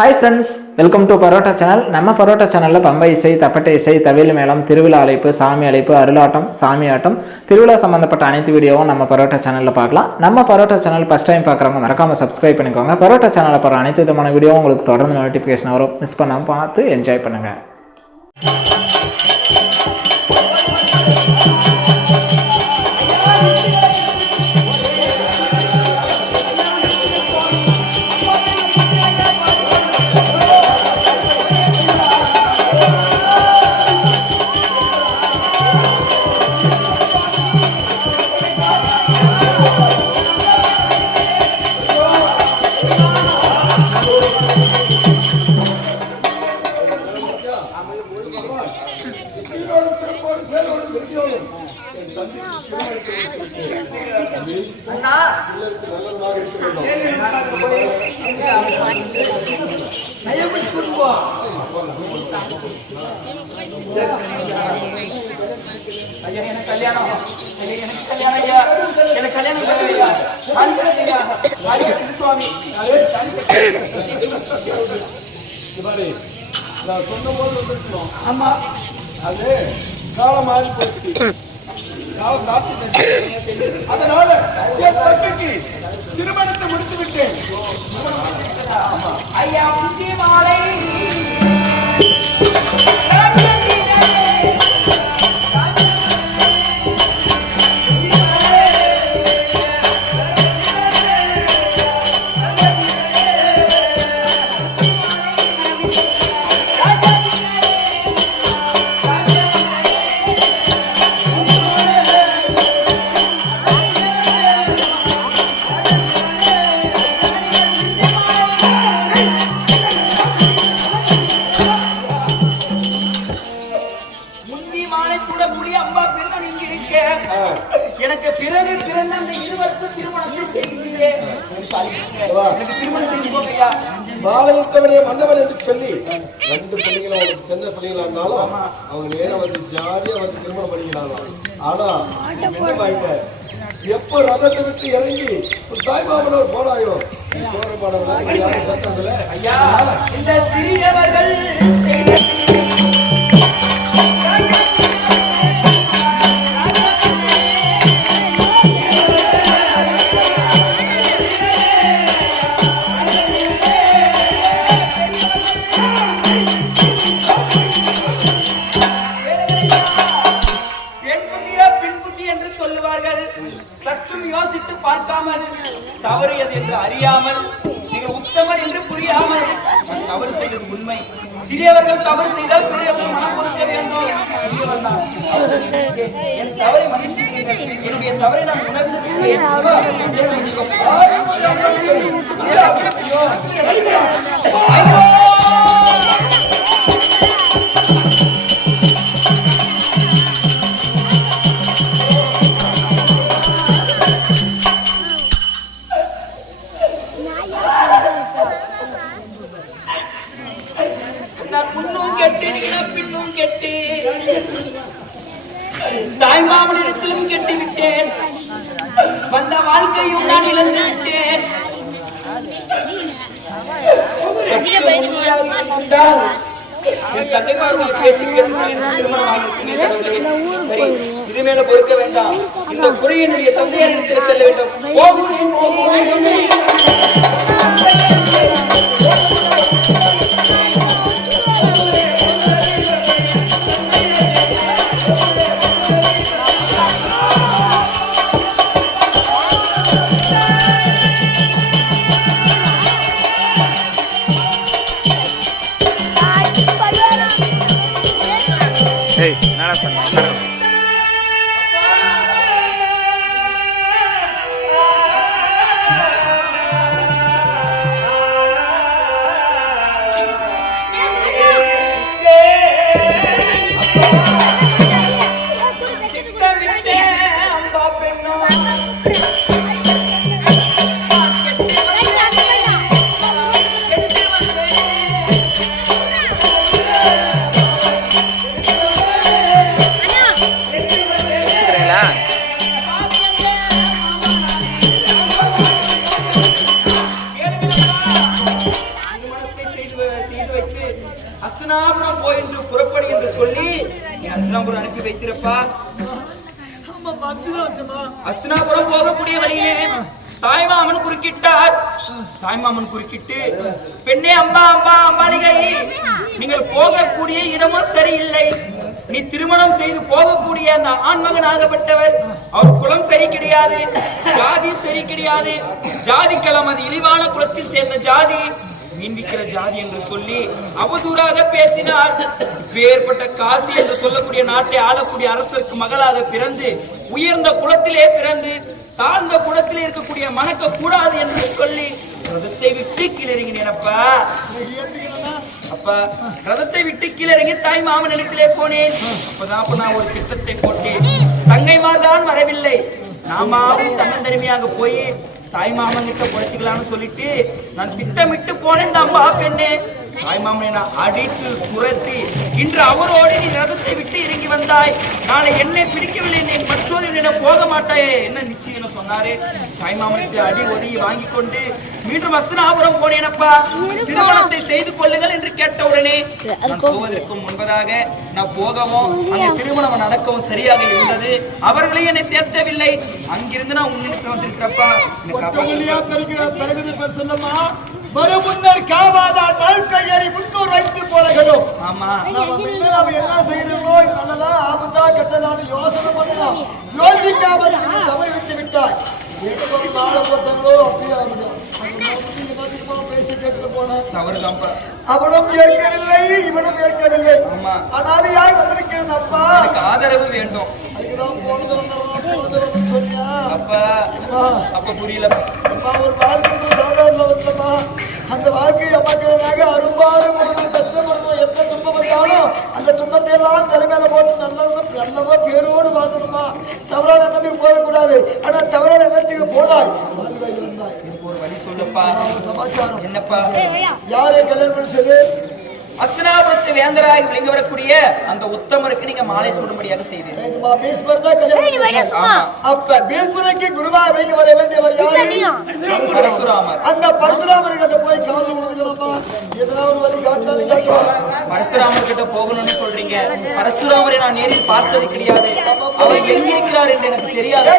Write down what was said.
Hi friends, welcome to parotta channel. நம்ம பரோட்டா சேனலில் பம்பை இசை, தப்பட்டை இசை, தவில் மேளம், திருவிழா அழைப்பு, சாமி அழைப்பு, அருளாட்டம், சாமி ஆட்டம், திருவிழா சம்மந்தப்பட்ட அனைத்து வீடியோவும் நம்ம பரோட்டா சேனலில் பார்க்கலாம். நம்ம பரோட்டா சேனல் ஃபஸ்ட் டைம் பார்க்குறவங்க மறக்காமல் சப்ஸ்கிரைப் பண்ணிக்கோங்க. பரோட்டா சேனலில் போகிற அனைத்து விதமான வீடியோவும் உங்களுக்கு தொடர்ந்து நோட்டிஃபிகேஷன் வரும். மிஸ் பண்ணாமல் பார்த்து என்ஜாய் பண்ணுங்கள். காலம் மாறி போச்சு, காலம் தாத்தி. அதனால என் தம்பிக்கு திருமணத்தை முடித்து விட்டேன். ஐயா முந்தி மாலை சூடக்கூடிய அம்பா பெண்ணன் இங்க இருக்க. எனக்கு பிறகு பிறந்த அந்த 20 திருமணத்தை செய்கிறீங்க. எனக்கு திருமணம் செய்து போகையா பாலகத்தவடைய மன்னவன் என்று சொல்லி 2 பிள்ளைகளும் அவனுக்கு சின்ன பிள்ளைகளா இருந்தாலும் அவங்க நேரம் வந்து ஜாலியா வந்து திருமணம் பண்ணிக்கிறாங்களாம். ஆனா என்ன ஆயிட்ட, எப்போ ரதத்தை விட்டு இறங்கி தாய்மாமனோர் போனாயோ சத்தத்துல ஐயா இந்த சிறியவர்கள் சற்றும் யோசித்து பார்க்காமல், தவறியது என்று அறியாமல், நீங்கள் உத்தமர் என்று புரியாமல் தவறு செய்தது உண்மை. சிறியவர்கள் தவறு செய்தால் பெரியவர்கள் மனம் பொறுக்க வேண்டும். என் தவறை மன்னித்தீர்கள். என்னுடைய தவறை நான் உணர்ந்திருக்கிறேன். பின்னும் கெட்டு தாய்மாமனிடத்திலும் கெட்டு விட்டேன். வந்த வாழ்க்கையும் நான் இழந்து விட்டேன். என் தந்தைமாருடைய பேச்சு சரி, இது மேல பொறுக்க வேண்டாம். இந்த குறையினுடைய தந்தையாரிடத்தில் செல்ல வேண்டும். செய்து வைத்து அஸ்தினாபுரம் போய் என்று புறப்படு என்று சொல்லி நீ அஸ்தினாபுரம் அனுப்பி வைத்திருப்பா. அஸ்தினாபுரம் போகக்கூடிய வழியிலே தாய்மாமன் குறுக்கிட்டார். தாய்மாமன் குறுக்கிட்டு, பெண்ணே அம்பா அம்பா அம்பாலிகை, நீங்கள் போகக்கூடிய இடமும் சரியில்லை. நீ திருமணம் செய்து போகக்கூடிய அந்த ஆண்மகன் ஆகப்பட்டவர் அவர் குலம் சரி கிடையாது, ஜாதி சரி கிடையாது. ஜாதி களம் அது இழிவான குலத்தில் சேர்ந்த ஜாதி, மீன்பிக்கிற ஜாதி என்று சொல்லி அவதூறாக பேசினார். வேறுபட்ட காசி என்று சொல்லக்கூடிய நாட்டை ஆளக்கூடிய அரசருக்கு மகளாக பிறந்து உயர்ந்த குலத்திலே பிறந்து தாழ்ந்த குலத்திலே இருக்கக்கூடிய மணக்க கூடாது என்று சொல்லி ரதத்தை விட்டு கீழிறங்கினேனப்பா. அப்பா ரதத்தை விட்டு கீழிறங்கி தாய் மாமன் இடத்திலே போனேன். அப்பதான் நான் ஒரு திட்டத்தை போட்டேன். தங்கைமார் தான் வரவில்லை, நாமாவும் தன்னந்தனிமையாக போய் தாய் மாமன் கிட்ட பொழைச்சிக்கலாம்னு சொல்லிட்டு நான் திட்டமிட்டு போனேன். தம்பா பெண்ணே, தாய் மாமனை நான் அடித்து துரத்தி இன்று அவரோடு நீ ரதத்தை விட்டு இறங்கி வந்தாய். நாளை என்னை பிடிக்கவில்லை, நீ மற்றொரு என்னிடம் போக மாட்டாயே என்ன நிச்சயம் சொன்னாரு. தாய் மாமனுக்கு அடி ஒதுங்கி வாங்கி கொண்டு மீண்டும் அஸ்தினாபுரம் போனேனப்பா. திருமணத்தை செய்து கொள்ளுங்கள் என்று கேட்ட உடனே நான் போவதற்கு முன்பதாக நான் போகவும் அங்கே திருமணம் நடக்கவும் சரியாக இருந்தது. அவர்களே என்னை சேர்த்தவில்லை. அங்கிருந்து நான் உன்னிட்டு வந்திருக்கிறப்பா. முன்னர் காவாதான் வாழ்க்கையை முன்னோர் வைத்து போலகளும். ஆமா, நாம என்ன செய்யணுமோ நல்லதா ஆபத்தா கெட்டதான்னு யோசனை பண்ணலாம். யோசிக்காமல் சபை விட்டு விட்டாய். பேசி கேட்டு போன தவறுதான்ப்பா. அவனும் ஏற்கவில்லை, இவனும் ஏற்கவில்லை. அனாதையாய் வந்திருக்கேன் அப்பா, எனக்கு ஆதரவு வேண்டும். அதுக்குதான் போனது சொன்னியா அப்பா? அப்ப புரியல. ஒரு வாழ்க்கை சாதாரண வந்தமா, அந்த வாழ்க்கையை அம்மாக்கிறாங்க. அரும்பாலும் கஷ்டப்படணும். எப்ப துன்பம் வந்தாலும் அந்த துன்பத்தை எல்லாம் தலைமையில போட்டு நல்லவா பேரோடு வாழணுமா. தவறான எண்ணத்துக்கு போகக்கூடாது. ஆனா தவறான எண்ணத்துக்கு போனாய். எனக்கு ஒரு வழி சொல்லப்பா. சமாச்சாரம் என்னப்பா? யாரை கல்யாணம் முடிச்சது? அஸ்தினாபுரத்து வேந்தராய் விளங்க வரக்கூடிய அந்த உத்தமருக்கு நீங்க மாலை சூடும்படியாக செய்தீர். அப்ப பீஸ்மருக்கு குருவா விளங்கி வர வேண்டியவர் யாரு? பரசுராமர். அந்த பரசுராமர் கிட்ட போய் காவல் கொடுக்கலாமா? ஏதாவது ஒரு வழி காட்டாலும் பரசுராமர் கிட்ட போகணும்னு சொல்றீங்க. பரசுராமரை நான் நேரில் பார்த்தது கிடையாது. அவர் எங்க இருக்கிறார் என்று எனக்கு தெரியாது.